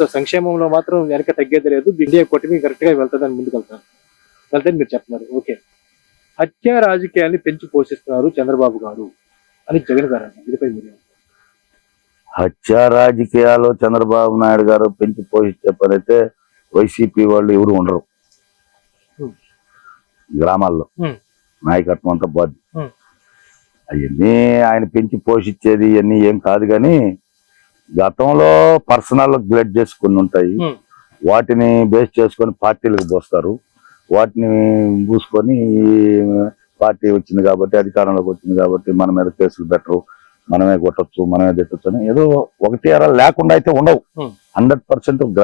So సంక్షేమంలో మాత్రం వెనక తగ్గేది లేదు. ఇండియా కూటమి కరెక్ట్ గా వెళ్తుందని వెళ్తాని మీరు చెప్తున్నారు. ఓకే, హత్య రాజకీయాన్ని పెంచి పోషిస్తున్నారు చంద్రబాబు గారు అని జగన్ గారు అంటారు. దీనిపై మీరు హత్య రాజకీయాలు చంద్రబాబు నాయుడు గారు పెంచి పోషించే పని అయితే వైసీపీ వాళ్ళు ఎవరు ఉండరు. గ్రామాల్లో నాయకత్వం అంతా బాధ్యత. అవన్నీ ఆయన పెంచి పోషించేది ఇవన్నీ ఏం కాదు. కానీ గతంలో పర్సనల్ గ్లెడ్ చేసుకుని ఉంటాయి. వాటిని బేస్ చేసుకొని పార్టీలకు పోస్తారు. వాటిని పూసుకొని పార్టీ వచ్చింది కాబట్టి, అధికారంలోకి వచ్చింది కాబట్టి మన మీద కేసులు పెట్టరు, మనమే కొట్టచ్చు, మనమే తిట్టచ్చు అని ఏదో ఒకటి అలా లేకుండా అయితే ఉండవు. 100%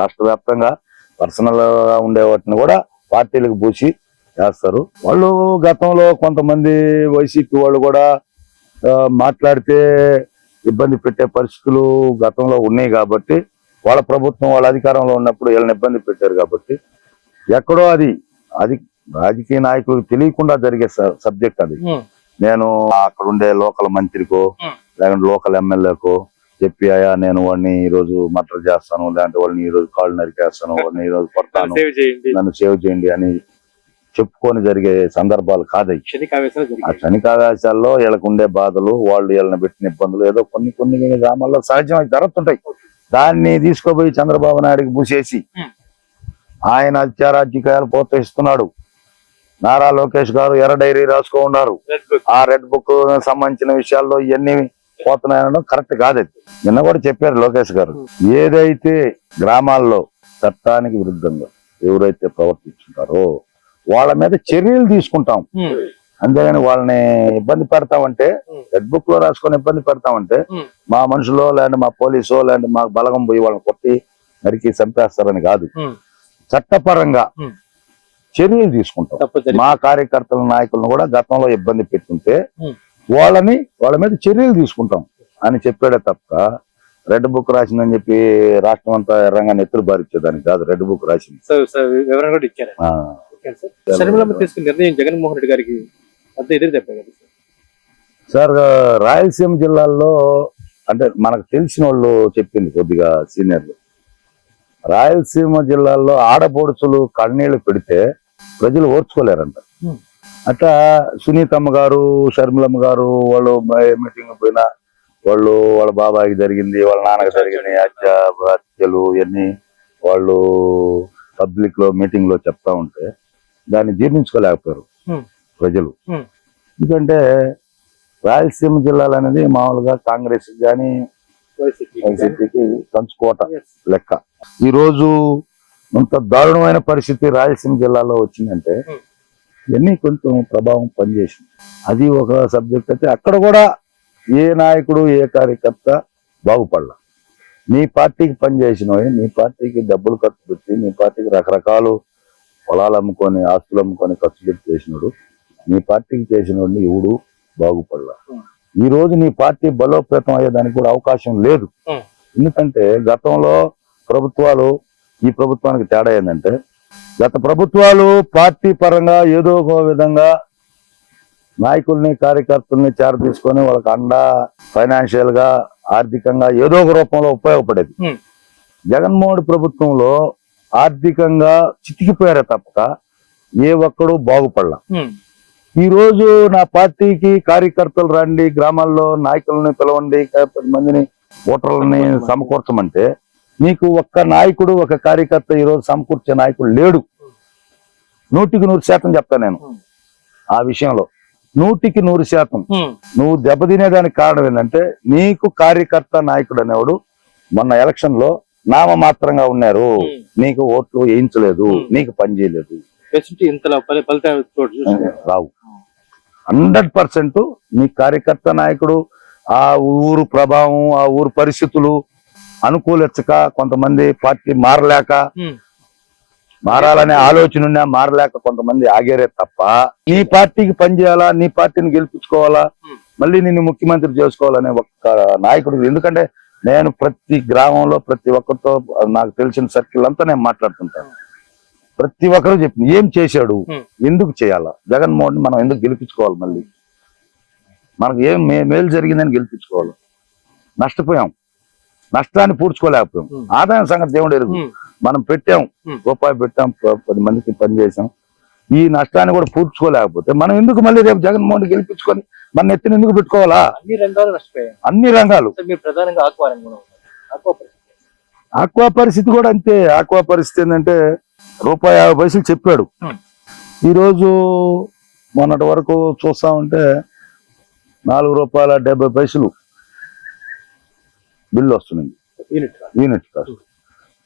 రాష్ట్ర వ్యాప్తంగా పర్సనల్ గా ఉండే వాటిని కూడా పార్టీలకు పూసి చేస్తారు. వాళ్ళు గతంలో కొంతమంది వైసీపీ వాళ్ళు కూడా మాట్లాడితే ఇబ్బంది పెట్టే పరిస్థితులు గతంలో ఉన్నాయి కాబట్టి, వాళ్ళ ప్రభుత్వం వాళ్ళ అధికారంలో ఉన్నప్పుడు వీళ్ళని ఇబ్బంది పెట్టారు కాబట్టి, ఎక్కడో అది రాజకీయ నాయకులకు తెలియకుండా జరిగే సబ్జెక్ట్ అది. నేను అక్కడ ఉండే లోకల్ మంత్రికో లేకుంటే లోకల్ ఎమ్మెల్యేకో చెప్పి, అయ్యా నేను వాడిని ఈ రోజు మర్డర్ చేస్తాను, లేదంటే వాళ్ళని ఈ రోజు కాళ్ళు నరికేస్తాను, వాడిని ఈ రోజు కొడతాను, నన్ను సేవ్ చేయండి అని చెప్పుకొని జరిగే సందర్భాలు కాదవి. ఆ క్షణికావేశాల్లో వీళ్ళకు ఉండే బాధలు, వాళ్ళు వీళ్ళని పెట్టిన ఇబ్బందులు ఏదో కొన్ని గ్రామాల్లో సహజంగా జరుగుతుంటాయి. దాన్ని తీసుకోపోయి చంద్రబాబు నాయుడికి పూసేసి ఆయన హత్య రాజకీయాలు ప్రోత్సహిస్తున్నాడు. నారా లోకేష్ గారు ఎర్ర డైరీ రాసుకో ఉన్నారు. ఆ రెడ్ బుక్ సంబంధించిన విషయాల్లో ఇవన్నీ పోతున్నాయనడం కరెక్ట్ కాదు. నిన్న కూడా చెప్పారు లోకేష్ గారు, ఏదైతే గ్రామాల్లో చట్టానికి విరుద్ధంగా ఎవరైతే ప్రవర్తించుంటారో వాళ్ళ మీద చర్యలు తీసుకుంటాం, అంతేగాని వాళ్ళని ఇబ్బంది పెడతామంటే, రెడ్ బుక్ లో రాసుకొని ఇబ్బంది పెడతామంటే మా మనుషులో లేదంటే మా పోలీసో లేదంటే మా బలగం పోయి వాళ్ళని కొట్టి నరికి చంపేస్తారని కాదు. చట్టపరంగా చర్యలు తీసుకుంటాం. మా కార్యకర్తల నాయకులను కూడా గతంలో ఇబ్బంది పెట్టుంటే వాళ్ళ మీద చర్యలు తీసుకుంటాం అని చెప్పాడే తప్ప, రెడ్ బుక్ రాసిందని చెప్పి రాష్ట్రం అంతా ఎర్రంగా నెత్తులు బారిచ్చేదానికి కాదు. రెడ్ బుక్ రాసింది. నిర్ణయం జగన్మోహన్ రెడ్డి గారికి సార్, రాయలసీమ జిల్లాల్లో అంటే మనకు తెలిసిన వాళ్ళు చెప్పింది కొద్దిగా సీనియర్లు, రాయలసీమ జిల్లాల్లో ఆడపడుచులు కన్నీళ్లు పెడితే ప్రజలు ఓర్చుకోలేరంట. అట్లా సునీతమ్మ గారు, షర్మిలమ్మ గారు వాళ్ళు మీటింగ్ పోయినా వాళ్ళు వాళ్ళ బాబాయికి జరిగింది, వాళ్ళ నాన్నకి జరిగింది హత్యలు ఇవన్నీ వాళ్ళు పబ్లిక్ లో మీటింగ్ లో చెప్తా ఉంటే దాన్ని జీర్ణించుకోలేకపోయారు ప్రజలు. ఎందుకంటే రాయలసీమ జిల్లాలు అనేది మామూలుగా కాంగ్రెస్ కానీ వైసీపీకి కంచుకోట లెక్క. ఈ రోజు ఇంత దారుణమైన పరిస్థితి రాయలసీమ జిల్లాలో వచ్చిందంటే ఇవన్నీ కొంచెం ప్రభావం పనిచేసింది. అది ఒక సబ్జెక్ట్ అయితే అక్కడ కూడా ఏ నాయకుడు ఏ కార్యకర్త బాగుపడాల. నీ పార్టీకి పనిచేసినవి, నీ పార్టీకి డబ్బులు ఖర్చు పెట్టి, నీ పార్టీకి రకరకాలు పొలాలు అమ్ముకొని ఆస్తులు అమ్ముకొని ఖర్చు పెట్టి చేసినాడు, నీ పార్టీకి చేసినోడిని ఎవడు బాగుపడాల. ఈ రోజు నీ పార్టీ బలోపేతం అయ్యేదానికి కూడా అవకాశం లేదు. ఎందుకంటే గతంలో ప్రభుత్వాలు, ఈ ప్రభుత్వానికి తేడా ఏంటంటే, గత ప్రభుత్వాలు పార్టీ పరంగా ఏదో ఒక విధంగా నాయకుల్ని కార్యకర్తల్ని తీసుకొని వాళ్ళకి అండా ఫైనాన్షియల్ గా ఆర్థికంగా ఏదో ఒక రూపంలో ఉపయోగపడేది. జగన్మోహన్ ప్రభుత్వంలో ఆర్థికంగా చితికిపోయారే తప్ప ఏ ఒక్కడు బాగుపడలా. ఈ రోజు నా పార్టీకి కార్యకర్తలు రండి, గ్రామాల్లో నాయకులని పిలవండి, 10 మందిని ఓటర్లని సమకూర్చమంటే నీకు ఒక్క నాయకుడు ఒక కార్యకర్త ఈ రోజు సమకూర్చే నాయకుడు లేడు. 100% చెప్తా నేను ఆ విషయంలో. 100% నువ్వు దెబ్బతినేదానికి కారణం ఏంటంటే, నీకు కార్యకర్త నాయకుడు అనేవాడు మొన్న ఎలక్షన్ లో నామమాత్రంగా ఉన్నారు, నీకు ఓట్లు వేయించలేదు, నీకు పని చేయలేదు, రావు. 100% నీ కార్యకర్త నాయకుడు ఆ ఊరు ప్రభావం, ఆ ఊరు పరిస్థితులు అనుకూలించక, కొంతమంది పార్టీ మారాలనే ఆలోచన మారలేక కొంతమంది ఆగేరే తప్ప, నీ పార్టీకి పనిచేయాలా, నీ పార్టీని గెలిపించుకోవాలా, మళ్ళీ నిన్ను ముఖ్యమంత్రి చేసుకోవాలనే ఒక్క నాయకుడు. ఎందుకంటే నేను ప్రతి గ్రామంలో ప్రతి ఒక్కరితో నాకు తెలిసిన సర్కిల్ అంతా నేను మాట్లాడుతుంటాను. ప్రతి ఒక్కరు చెప్పింది ఏం చేశాడు, ఎందుకు చేయాలా, జగన్మోహన్ మనం ఎందుకు గెలిపించుకోవాలి, మళ్ళీ మనకు ఏం మేలు జరిగిందని గెలిపించుకోవాలి. నష్టపోయాం. నష్టాన్ని పూడ్చుకోలేకపోయాం. ఆదాయం సంగతి దేవుడు ఎరుగు. ఉమ్. మనం పెట్టాం, ఉమ్. రూపాయి పెట్టాం, 10 మందికి పని చేసాం. ఈ నష్టాన్ని కూడా పూడ్చుకోలేకపోతే మనం ఎందుకు మళ్ళీ రేపు జగన్మోహన్ రెడ్డి గెలిపించుకొని మన ఎత్తున ఎందుకు పెట్టుకోవాలా? అన్ని రంగాలు నష్టపోయాయి. అన్ని రంగాలు. సార్, మీరు ప్రధానంగా ఆక్వా రంగంలో ఉన్నారు. ఆక్వా పరిస్థితి. ఆక్వా పరిస్థితి కూడా అంతే. ఆక్వా పరిస్థితి ఏంటంటే ₹1.50 చెప్పాడు. ఉమ్. ఈ రోజు మొన్నటి వరకు చూస్తా ఉంటే ₹4.70 బిల్లు వస్తుంది. యూనిట్ కాస్ట్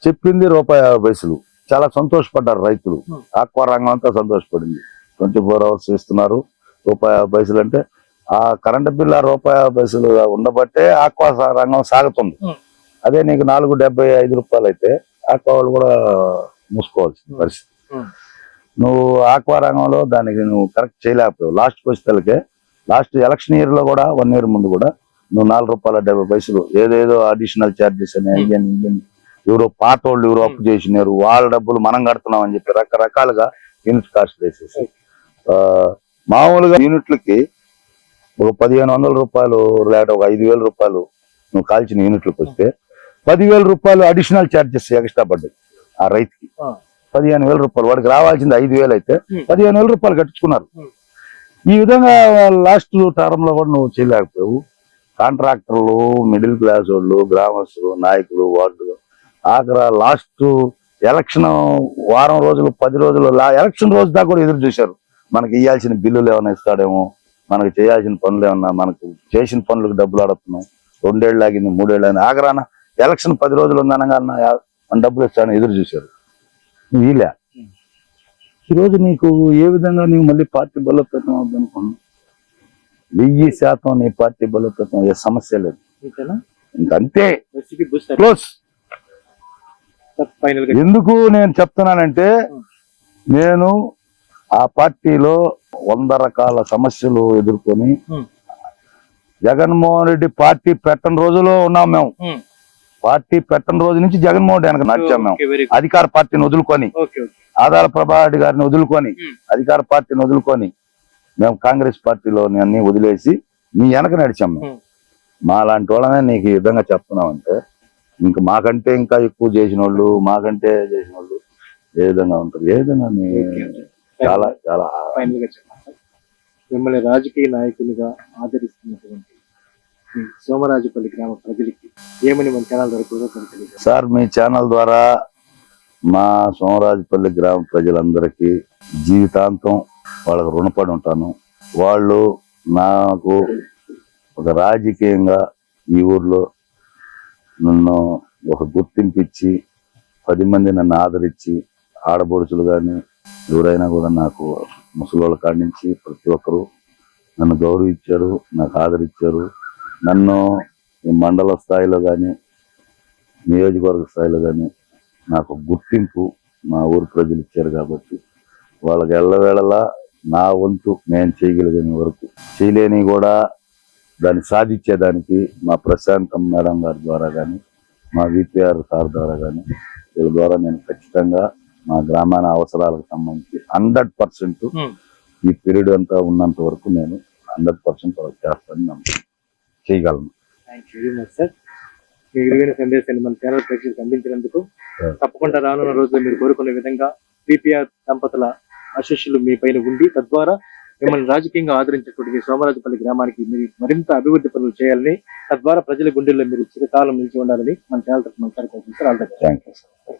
చెప్పింది ₹1.50. చాలా సంతోషపడ్డారు రైతులు. ఆక్వా రంగం అంతా సంతోషపడింది. 24 hours ఇస్తున్నారు, ₹1.50 అంటే ఆ కరెంట్ బిల్ ₹1.50 ఉండబట్టే ఆక్వా రంగం సాగుతుంది. అదే నీకు ₹4.75 అయితే ఆక్వా వాళ్ళు కూడా మూసుకోవాల్సిన పరిస్థితి. నువ్వు ఆక్వా రంగంలో దానికి నువ్వు కరెక్ట్ చేయలేకపోయావు. లాస్ట్ వచ్చేసరికి లాస్ట్ ఎలక్షన్ ఇయర్ లో కూడా 1 year ముందు కూడా నువ్వు ₹4.70 ఏదేదో అడిషనల్ ఛార్జెస్ అని ఎవరో పాత వాళ్ళు ఎవరో అప్పు చేసినారు, వాళ్ళ డబ్బులు మనం కడుతున్నాం అని చెప్పి రకరకాలుగా యూనిట్ కాస్ట్ వేసేసి మామూలుగా యూనిట్లకి ఒక ₹1,500 లేదా ఒక ₹5,000 నువ్వు కాల్చిన యూనిట్లకు వస్తే ₹10,000 అడిషనల్ ఛార్జెస్ ఎక్స్ట్రా పడ్డాయి ఆ రైతుకి. ₹15,000 వాడికి రావాల్సింది 5,000 అయితే ₹15,000 కట్టించుకున్నారు. ఈ విధంగా లాస్ట్ టర్మ్ లో కూడా నువ్వు చేయలేకపోయావు. కాంట్రాక్టర్లు, మిడిల్ క్లాస్ వాళ్ళు, గ్రామస్తులు, నాయకులు, వార్డులు ఆఖరా లాస్ట్ ఎలక్షన్ వారం రోజులు 10 రోజులు ఎలక్షన్ రోజు దాకా కూడా ఎదురు చూశారు. మనకి ఇవ్వాల్సిన బిల్లులు ఏమైనా ఇస్తాడేమో, మనకి చేయాల్సిన పనులు ఏమన్నా, మనకు చేసిన పనులకు డబ్బులు అడుగుతున్నాం, 2 ఏళ్ళు ఆగింది, 3 ఏళ్ళు ఆగింది, ఆఖరాన ఎలక్షన్ 10 రోజులు ఉందనగా మన డబ్బులు ఇస్తాడని ఎదురు చూశారు. వీలే ఈరోజు నీకు ఏ విధంగా నీవు మళ్ళీ పార్టీ బలోపేతం అవుద్ది అనుకున్నావు? 1000% నీ పార్టీ బలోపేతం ఏ సమస్య లేదు. ఇంకంతే క్లోజ్. ఎందుకు నేను చెప్తున్నానంటే నేను ఆ పార్టీలో 100 రకాల సమస్యలు ఎదుర్కొని జగన్మోహన్ రెడ్డి పార్టీ పెట్టని రోజులో ఉన్నాం మేము. పార్టీ పెట్టని రోజు నుంచి జగన్మోహన్ రెడ్డి వెనక నడిచాం మేము. అధికార పార్టీని వదులుకొని, ఆదాల ప్రభారెడ్డి గారిని వదులుకొని, అధికార పార్టీని వదులుకొని మేము కాంగ్రెస్ పార్టీలో అన్ని వదిలేసి నీ వెనక నడిచాం మేము. మా లాంటి వాళ్ళనే నీకు ఈ విధంగా చెప్తున్నామంటే ఇంకా మాకంటే ఇంకా ఎక్కువ చేసిన వాళ్ళు, మాకంటే చేసిన వాళ్ళు ఏ విధంగా ఉంటారు? ఏ విధంగా చాలా చాలా ఫైనల్ గా చెప్పండి. మిమ్మల్ని రాజకీయ నాయకునిగా ఆదరిస్తున్నటువంటి మీ సోమరాజుపల్లి గ్రామ ప్రజలకి ఏమని మన ఛానల్ ద్వారా సార్, మీ ఛానల్ ద్వారా మా సోమరాజుపల్లి గ్రామ ప్రజలందరికీ జీవితాంతం వాళ్ళకు రుణపడి ఉంటాను. వాళ్ళు నాకు ఒక రాజకీయంగా ఈ ఊర్లో నన్ను ఒక గుర్తింపు ఇచ్చి 10 మంది నన్ను ఆదరించి, ఆడబడుచులు కానీ ఎవరైనా కూడా నాకు ముసలోళ్ళ కాడి నుంచి ప్రతి ఒక్కరూ నన్ను గౌరవించారు, నాకు ఆదరించారు. నన్ను ఈ మండల స్థాయిలో కానీ నియోజకవర్గ స్థాయిలో కానీ నాకు గుర్తింపు మా ఊరు ప్రజలు ఇచ్చారు. కాబట్టి వాళ్ళకి ఎల్లవేళలా నా వంతు నేను చేయగలిగిన వరకు, చేయలేని కూడా దాన్ని సాధించేదానికి మా ప్రశాంతం మేడం గారి ద్వారా కానీ, మా విపిఆర్ సార్ ద్వారా కానీ, వీళ్ళ ద్వారా నేను ఖచ్చితంగా మా గ్రామాల అవసరాలకు సంబంధించి 100% ఈ పీరియడ్ అంతా ఉన్నంత వరకు నేను 100% చేస్తాను, చేయగలను. సార్, మీ విలువైన సందేశాన్ని మన ఛానల్ ప్రేక్షకులకు అందించినందుకు తప్పకుండా రానున్న రోజుల్లో మీరు కోరుకునే విధంగా పిపిఆర్ దంపతుల ఆశీస్సులు మీ పైన ఉండి తద్వారా మిమ్మల్ని రాజకీయంగా ఆదరించేటువంటి సోమరాజుపల్లి గ్రామానికి మీరు మరింత అభివృద్ధి పనులు చేయాలని, తద్వారా ప్రజల గుండెల్లో మీరు చిరకాలం నిలిచి ఉండాలని మన ఛానల్ తరఫున థ్యాంక్ యూ.